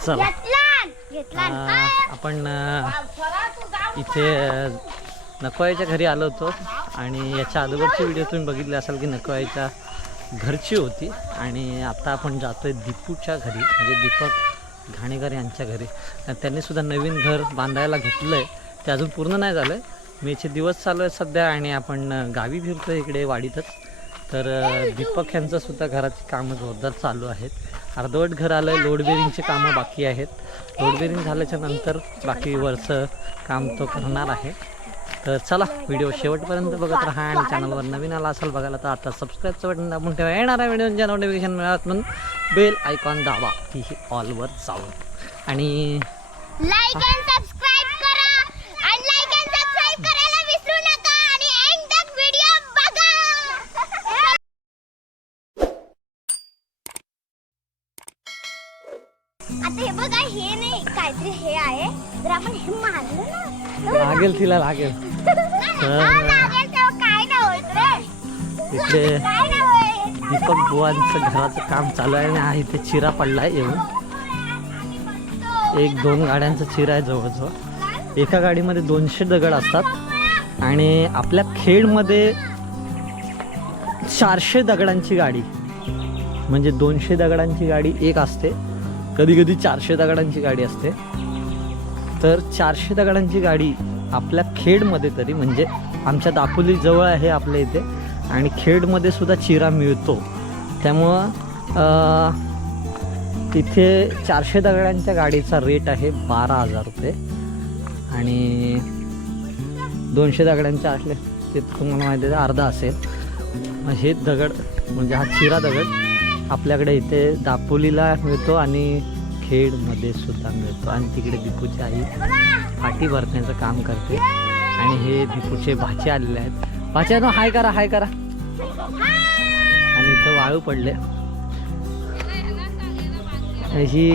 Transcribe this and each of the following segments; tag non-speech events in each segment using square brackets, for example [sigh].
चला. आपण इथे अ, नकवायच्या घरी आलो होतो आणि याच्या अगोदरची व्हिडिओ तुम्ही बघितले असाल की नकवायच्या घरची होती आणि आता आपण जातोय दीपूच्या घरी म्हणजे दीपक घाणेकर यांच्या घरी. आणि त्यांनी सुद्धा नवीन घर बांधायला घेतलं आहे ते अजून पूर्ण नाही झालं आहे मेचे दिवस चालू आहेत सध्या आणि आपण गावी फिरतो इकडे वाडीतच. तर दीपक यांचं सुद्धा घराची कामं जोरदार चालू आहेत. अर्धवट घर आलं आहे लोड बेरिंगची कामं बाकी आहेत. लोड बेरिंग झाल्याच्यानंतर बाकी वरचं काम तो करणार आहे. तर चला व्हिडिओ शेवटपर्यंत बघत राहा आणि चॅनलवर नवीन आला असेल बघायला तर आता सबस्क्राईबचं बटन दाबून ठेवा. येणाऱ्या व्हिडिओच्या नोटिफिकेशन मिळत म्हणून बेल आयकॉन दाबा तीही ऑलवर जाऊन. आणि लाईक अँड सबस्क्राईब करा आणि लाईक अँड सबस्क्राईब करायला विसरू नका आणि एंड तक व्हिडिओ बघा आता हे बघा हे नाही काहीतरी हे आहे. जर आपण हे मारलं ना तर लागेल तिला लागेल. [laughs] हा, लागेल तेव्हा काय नाही होत रे. इकडे काय नाही होत. दीपक बुवांचं घराचं काम चालू आहे आणि हा इथे चिरा पडला आहे येऊन. एक दोन गाड्यांचा चिरा आहे जवळजवळ. एका गाडीमध्ये दोनशे दगड असतात आणि आपल्या खेडमध्ये चारशे दगडांची गाडी. म्हणजे दोनशे दगडांची गाडी एक असते. कधी कधी चारशे दगडांची गाडी असते. तर चारशे दगडांची गाडी आपल्या खेडमध्ये तरी म्हणजे आमच्या दापोली जवळ आहे आपल्या इथे आणि खेडमध्ये सुद्धा चिरा मिळतो. त्यामुळं तिथे चारशे दगडांच्या गाडीचा रेट आहे बारा हजार रुपये. आणि दोनशे दगडांच्या असले ते तुम्हाला माहिती आहे अर्धा असेल. हे दगड म्हणजे हा चिरा दगड आपल्याकडे इथे दापोलीला मिळतो आणि खेडमध्ये सुद्धा मिळतो. आणि तिकडे दीपूची आई फाटी भरण्याचं काम करते. आणि हे दीपूचे भाचे आलेले आहेत. भाचे हाय करा हाय करा. आणि इथं वाळू पडले. ही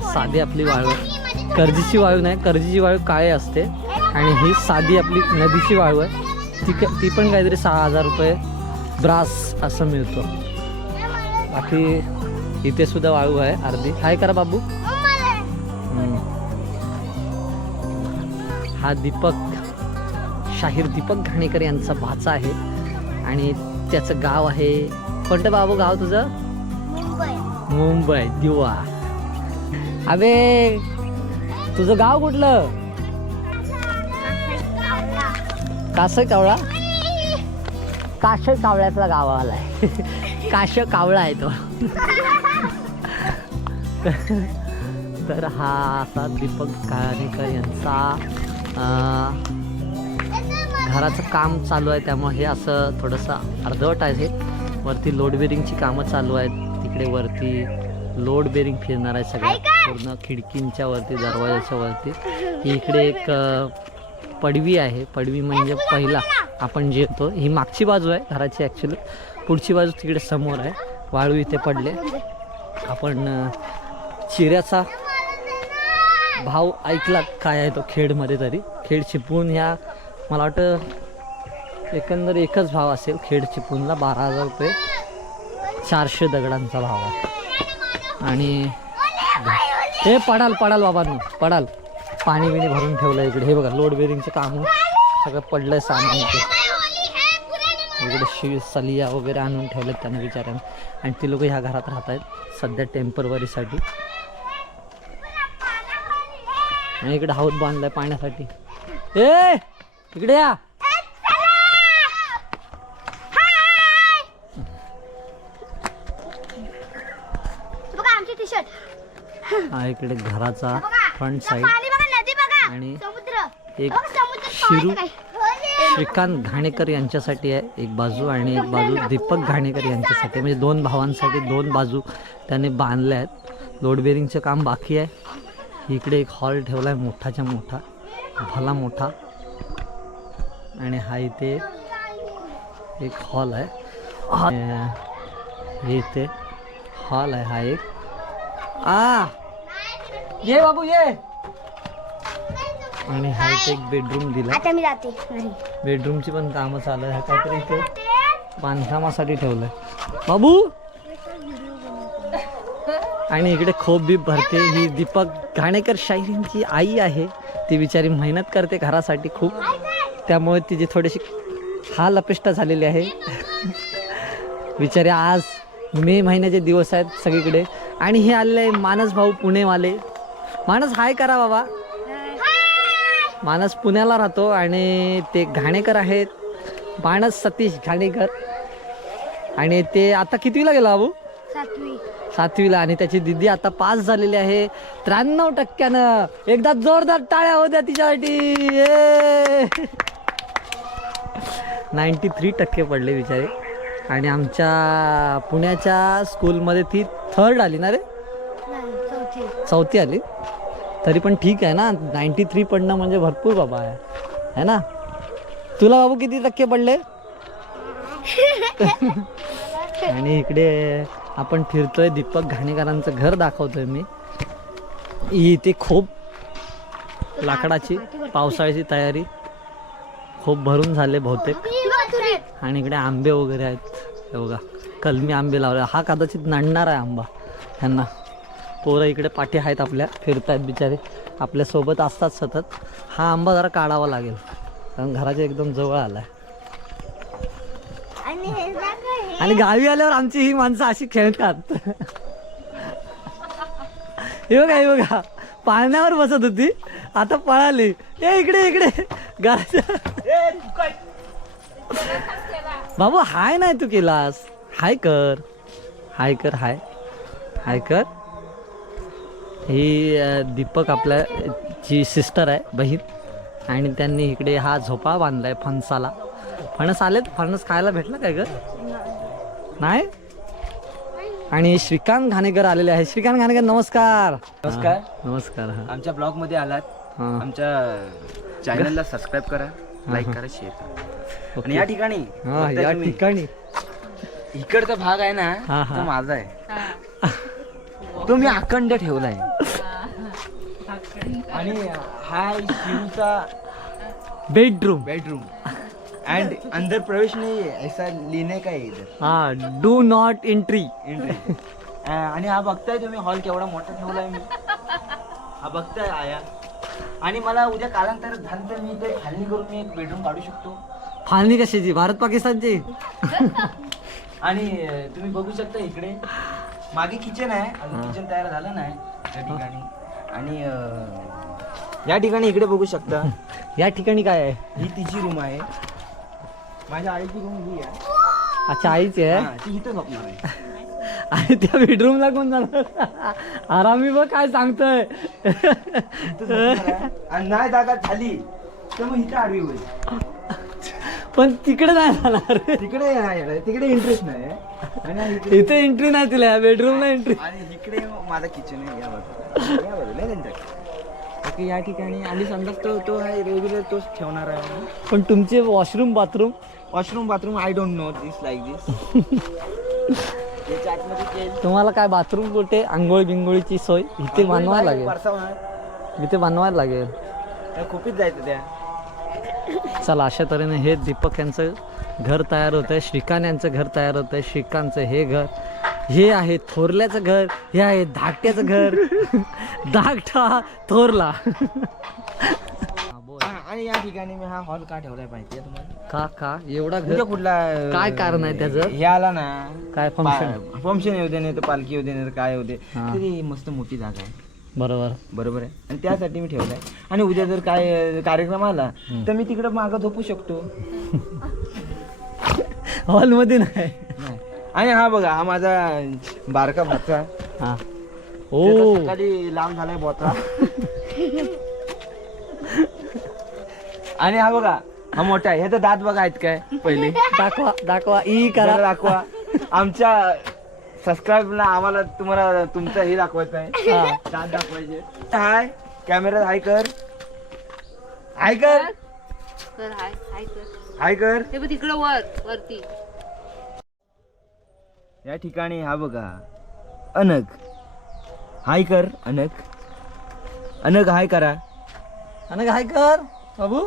साधी आपली वाळू. आहे. कर्जीची वाळू नाही कर्जीची वाळू काळे असते. आणि ही साधी आपली नदीची वाळू आहे. ती क- ती पण काहीतरी सहा हजार रुपये ब्रास असं मिळतो. बाकी इथे सुद्धा वाळू आहे अर्धी. हाय करा बाबू. हा दीपक शाहीर दीपक घाणेकर यांचा भाचा आहे. आणि त्याचं गाव आहे कोणतं बाबू गाव तुझं? मुंबई. मुंबई दिवा. अबे तुझं गाव कुठलं? कास कावळा काश कावळ्याचा गाव आलाय [laughs] काश कावळा आहे तो. तर हा असा दीपक घाणेकर यांचा घराचं काम चालू आहे. त्यामुळे हे असं थोडंसं अर्धवट आहे वरती लोड बेरिंगची कामं चालू आहेत. तिकडे वरती लोड बेरिंग फिरणार आहे सगळं पूर्ण खिडकींच्या वरती दरवाजाच्या वरती. इकडे एक पडवी आहे. पडवी म्हणजे पहिला आपण जे येतो ही मागची बाजू आहे घराची ॲक्च्युली पुढची बाजू तिकडे समोर आहे. वाळू इथे पडले. आपण चिऱ्याचा भाव ऐकलात काय आहे तो खेडमध्ये तरी? खेड चिपळूण ह्या मला वाटतं एकंदर एकच भाव असेल खेड चिपळूणला बारा हजार रुपये चारशे दगडांचा भाव आहे. आणि हे पडाल पडाल बाबांनो पडाल. पाणी बिणी भरून ठेवलं इकडे. हे बघा लोड बेरिंगचं काम सगळं पडलं आहे सामान इथे. इकडे शि सलिया वगैरे आणून ठेवलेत त्यांना विचारायला. आणि ती लोक ह्या घरात राहत आहेत. सध्या टेम्परवरीसाठी. आणि इकडे हाऊस बांधलाय पाण्यासाठी. ए इकडे या. हा इकडे घराचा फ्रंट साईड आणि एक शिरू. श्रीकांत घाणेकर यांच्यासाठी आहे एक बाजू आणि एक बाजू दीपक घाणेकर यांच्यासाठी. म्हणजे दोन भावांसाठी दोन बाजू त्याने बांधल्या आहेत. लोड बेरिंगचं काम बाकी आहे. इकडे एक हॉल ठेवला आहे मोठाच्या मोठा. भला मोठा. आणि हा इथे एक हॉल आहे. हे इथे हॉल आहे हा एक. आ! ये बाबू ये! आणि हा इथे एक बेडरूम दिला. आता मी जाते घरी. बेडरूमची पण कामं चालू आहे. काहीतरी इथे बांधकामासाठी ठेवलंय. बाबू! आणि इकडे खोप बीप भरते. ही दीपक घाणेकर शाहिरींची आई आहे. ती बिचारी मेहनत करते घरासाठी खूप. त्यामुळे तिची थोडीशी हाल अपेष्टा झालेली आहे. बिचारे आज मे महिन्याचे दिवस आहेत सगळीकडे. आणि हे आलेले आहे मानस भाऊ पुणेवाले. मानस हाय करा बाबा. मानस पुण्याला राहतो आणि ते घाणेकर आहेत. मानस सतीश घाणेकर. आणि ते आता कितवीला गेला बाबू? सातवी. सातवीला. आणि त्याची दिदी आता पास झालेली आहे. त्र्याण्णव टक्क्यानं. एकदा जोरदार टाळ्या होत्या तिच्यासाठी. नाईन्टी थ्री टक्के पडले बिचारे. आणि आमच्या पुण्याच्या स्कूलमध्ये ती थर्ड आली ना रे? चौथी. चौथी आली. तरी पण ठीक आहे ना? नाईन्टी थ्री पडणं म्हणजे भरपूर बाबा आहे. है ना? तुला बाबू किती टक्के पडले? [laughs] आणि इकडे आपण फिरतोय दीपक घाणेकरांचं घर दाखवतोय मी. इथे खूप लाकडाची पावसाळ्याची तयारी खूप भरून झाले बहुतेक. आणि इकडे आंबे वगैरे आहेत. हे बघा कलमी आंबे लावले. हा कदाचित नाडणार आहे आंबा. ह्यांना. पोरं इकडे पाठी आहेत आपल्या फिरतायत बिचारे. आपल्यासोबत असतात सतत. हा आंबा जरा काढावा लागेल. कारण घराच्या एकदम जवळ आला आहे आणि हे दाखव हे. आणि गावी आल्यावर आमची ही माणसं अशी खेळतात. हे बघा हे बघा. पाळण्यावर बसत होती. आता पळाली. ए इकडे इकडे. घराच्या बाबू हाय नाही तू केलास. हाय कर. हाय कर हाय. हाय कर. ही दीपक आपल्या ची सिस्टर आहे बहीण. आणि त्यांनी इकडे हा झोपाळा बांधलाय फणसाला. फणस आलेत? फणस खायला भेटलं काय ग? नाही? आणि श्रीकांत घाणेकर आलेले आहे श्रीकांत घाणेकर नमस्कार. नमस्कार. हा, नमस्कार हा. आमच्या ब्लॉगमध्ये आलात. हा. आमच्या चॅनलला सबस्क्राईब करा लाईक करा शेअर करा. आणि या ठिकाणी हा बघताय या तुम्ही, ठिकाणी. इकडचा भाग आहे ना हा, हा. तो माझा आहे. तो मी अखंड ठेवलाय. आणि हा शिवचा बेडरूम. बेडरूम. अँड अंदर प्रवेश नाही आहे ऐसा लिहिणे काय आहे इधर? हा डू नॉट एंट्री एंट्री आणि हा बघताय तुम्ही हॉल केवढा मोठा ठेवलाय मी. हा बघताय आया. आणि मला उद्या कालांतर झालं तर मी ते खाली करून मी एक बेडरूम काढू शकतो. फाळणी कशाची? भारत पाकिस्तानची? आणि अं, तुम्ही बघू शकता इकडे. मागे किचन आहे अजून. किचन तयार झालं नाही त्या ठिकाणी. आणि अं, या ठिकाणी इकडे बघू शकता. [laughs] या ठिकाणी काय आहे? ही तिची रूम आहे. माझ्या आईची रूम ही आहे. अच्छा आईची आहे? हा, ती इथं झोपणार आहे. [laughs] आणि त्या बेडरूमला कोण जाणार? [laughs] आरामी बघ काय सांगतोय. इथं झोपणार आहे. आणि नाही जागा झाली तर मग इथं आडवी होईल. पण तिकडे नाही जाणार. तिकडे नाही तिकडे इंटरेस्ट नाही आणि इकडे इथे एंट्री नाही तिला या बेडरूमला एंट्री आणि इकडे माझा किचन आहे या बाजूला. या ठिकाणी आणि समजा तो तो आहे रेग्युलर तोच ठेवणार आहे पण तुमचे washroom bathroom washroom bathroom I don't know this like this तुम्हाला काय बाथरूम कुठे? आंघोळ बिंगोळीची सोय? इथे बनवायला लागेल. इथे बनवायला लागेल. खूपच जायचं त्या. चला अशा तऱ्हेने हे दीपक यांचं घर तयार होत आहे श्रीकांत यांचं घर तयार होत आहे श्रीकांतचं हे घर. हे आहे थोरल्याचं घर हे आहे धाकट्याचं घर. [laughs] धाकटा थोरला. हा, बोल. हा, आणि या ठिकाणी मी हा हॉल का ठेवलाय माहितीये तुम्हाला? का का? एवढा घर? कुठला काय कारण आहे त्याचं? हे आला ना काय फंक्शन फंक्शन येऊ दे नाही तर पालखी येऊ दे नाही तर काय येऊ दे. हा. तरी मस्त मोठी जागा आहे. बरोबर. बरोबर आहे. आणि त्यासाठी मी ठेवलाय. आणि उद्या जर काय अं, कार्यक्रम आला तर मी तिकडे मागं झोपू शकतो. [laughs] हॉलमध्ये नाही. आणि हा बघा हा माझा बारका भाचा. हा. ओ. सकाळी लांब झालाय बोचा आणि हा बघा हा मोठा आहे. ह्याचा दात बघा आहेत काय पहिले. दाखवा दाखवा. ई जरा करा. दाखवा. आमच्या सबस्क्राईबला आम्हाला तुम्हाला तुमचं हे दाखवायचं आहे हा. दात दाखवायचे. हाय कॅमेरा हाय कर. हाय कर. तर हाय. हाय कर. हाय कर. ते तिकडं वर वरती. या ठिकाणी हा बघा. अनग हाय कर अनग अनग हाय करा. आणि काय कर. बाबू.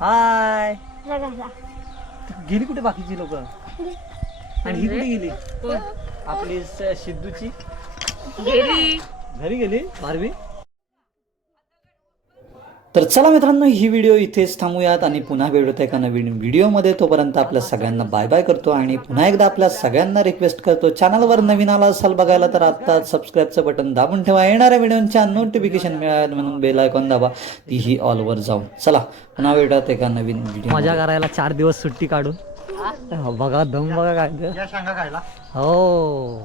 हाय. गेली कुठे बाकीची लोक? आणि ही कुठे गेली? आपली स- सिद्धूची गेली. घरी गेली बारवी? तर चला मित्रांनो ही व्हिडिओ इथेच थांबूयात आणि पुन्हा भेटूत एका नवीन व्हिडिओमध्ये तोपर्यंत आपल्या सगळ्यांना बाय बाय करतो आणि पुन्हा एकदा आपल्या सगळ्यांना रिक्वेस्ट करतो चॅनलवर नवीन आला असाल बघायला तर आत्ताच सबस्क्राईबचं बटन दाबून ठेवा. येणाऱ्या व्हिडिओच्या नोटिफिकेशन मिळालं म्हणून बेल आयकॉन दाबा तीही ऑलवर जाऊन. चला पुन्हा भेटूयात एका नवीन व्हिडिओ मजा करायला चार दिवस सुट्टी काढून. बघा दम बघा काय या शेंगा खायला? हो.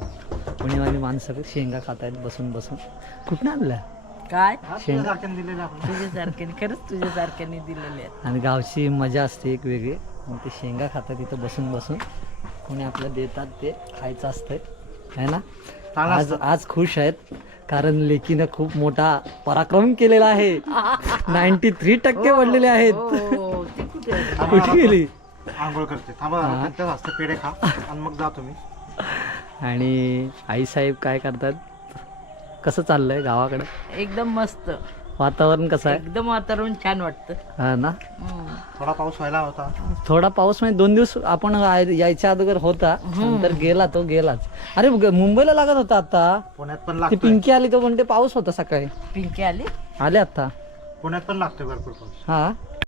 पुणेवाली माणसं शेंगा खात आहेत बसून बसून. कुठं आणल्या? काय? शेंगा दिलेले आपण. तुझ्यासारख्याने खरंच तुझ्यासारख्याने दिलेले आहेत. आणि गावची मजा असते एक वेगळी. मग ते शेंगा खातात इथं बसून बसून. कोणी आपल्याला देतात ते खायचं असतंय. है ना? आज आज खुश आहेत कारण लेकीनं खूप मोठा पराक्रम केलेला आहे. [laughs] नाईन्टी थ्री टक्के पडलेले आहेत. हो ते कुठे गेली आंघोळ करते. थांबा हा. त्यांच्याच पेढे खा. आणि मग जा तुम्ही. आणि आईसाहेब काय करतात? कसं चाललंय गावाकडे? एकदम मस्त. वातावरण कसं आहे? एकदम वातावरण छान वाटतं. हा ना. थोडा पाऊस व्हायला होता. थोडा पाऊस म्हणजे दोन दिवस आपण आय- यायच्या अगोदर होता. नंतर गेला तो गेलाच. अरे ग- मुंबईला लागत होता आता. पुण्यात पण ती लागतोय. पिंकी आली तो म्हणते पाऊस होता सकाळी. पिंकी आली? आले आता. पुण्यात पण लागतोय भरपूर पाऊस. हा?